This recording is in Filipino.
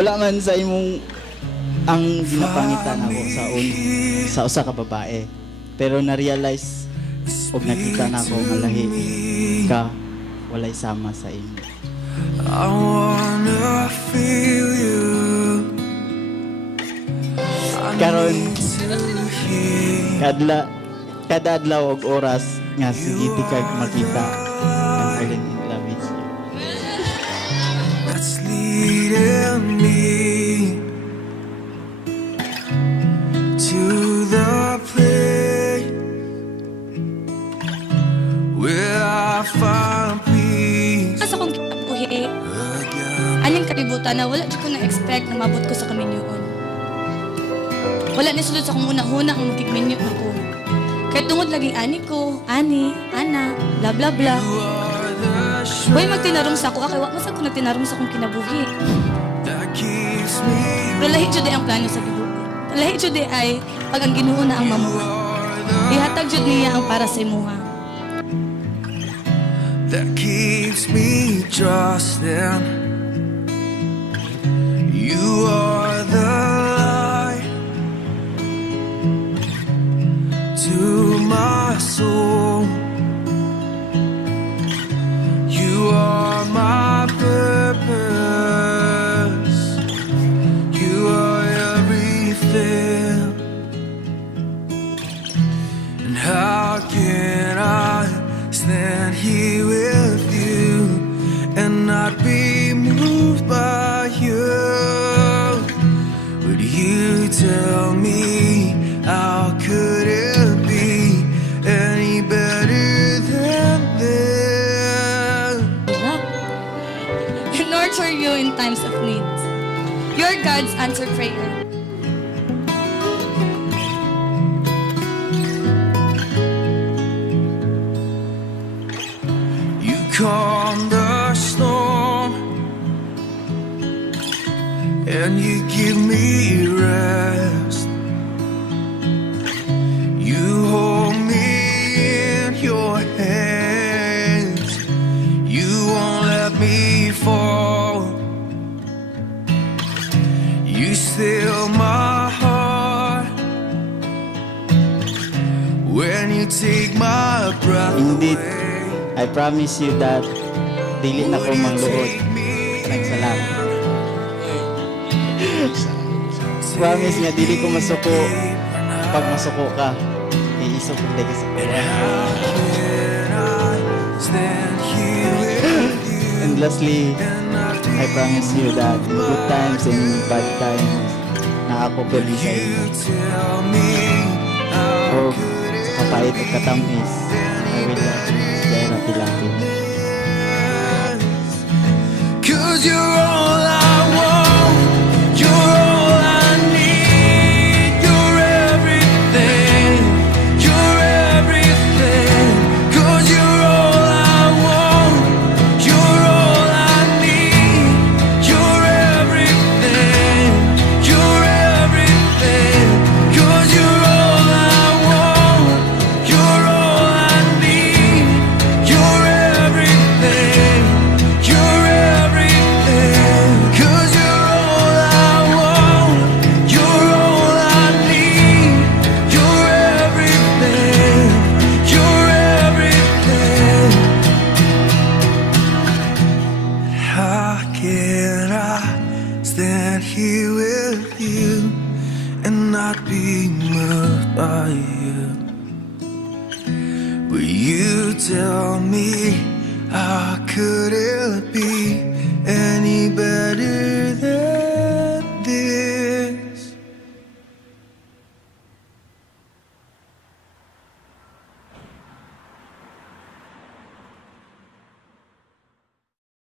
Wala man sa imong ang ginapangitan ako sa usa ka babae. Pero na-realize og nakita na ako nga lahi ka walay sama sa imo. I wanna feel you. Karon kada adlaw og oras nga sige di kag makita ang feeling in love with you. That's leading me to the place where I find peace. Asa kong kinabuhi, anyang kalibutan na wala dyan ko na-expect na mabot ko sa kaminyoon. Wala ni sulod sa kong una-una ang magigminyo ako. Kahit tungod laging ani ko, ani, ana, bla bla bla. Boy, magtinarong sa ako, kaya masag ko nagtinarong sa akong kinabuhi. Pero lahi dyan ay ang plano sa gibuhi. Lahi dyan ay pag ang Ginoo na ang mamuha. Ihatag dyan niya ang para sa imuha. That keeps me trusting. You are the light to my soul. You are my purpose. You are everything. And how can I stand here with you and not be moved by you? Would you tell me how could it be any better than this? He nurture you in times of need. You're God's answered prayer. Calm the storm, and you give me rest. You hold me in your hands. You won't let me fall. You still my heart when you take my breath Indeed. away. I promise you that dili na ko mangluod. Nagsalamat. Promise nga dili ko masuko. Pag masuko ka, iisok ko ka sa kuwan. And lastly, I promise you that in good times and in bad times, na ako pwede sa inyo. O sa kapait at katamis, I will love you. Cause you're all I want, you're all I need, you're everything, you're everything. Cause you're all I want, you're all I need, you're everything, you're everything. Cause you're all I want, you're all I need, you're everything, you're everything. Cause you're all I want, you're all I need, you're everything, you're everything. How can I stand here with you and not be moved by you? Will you tell me how could it be any better than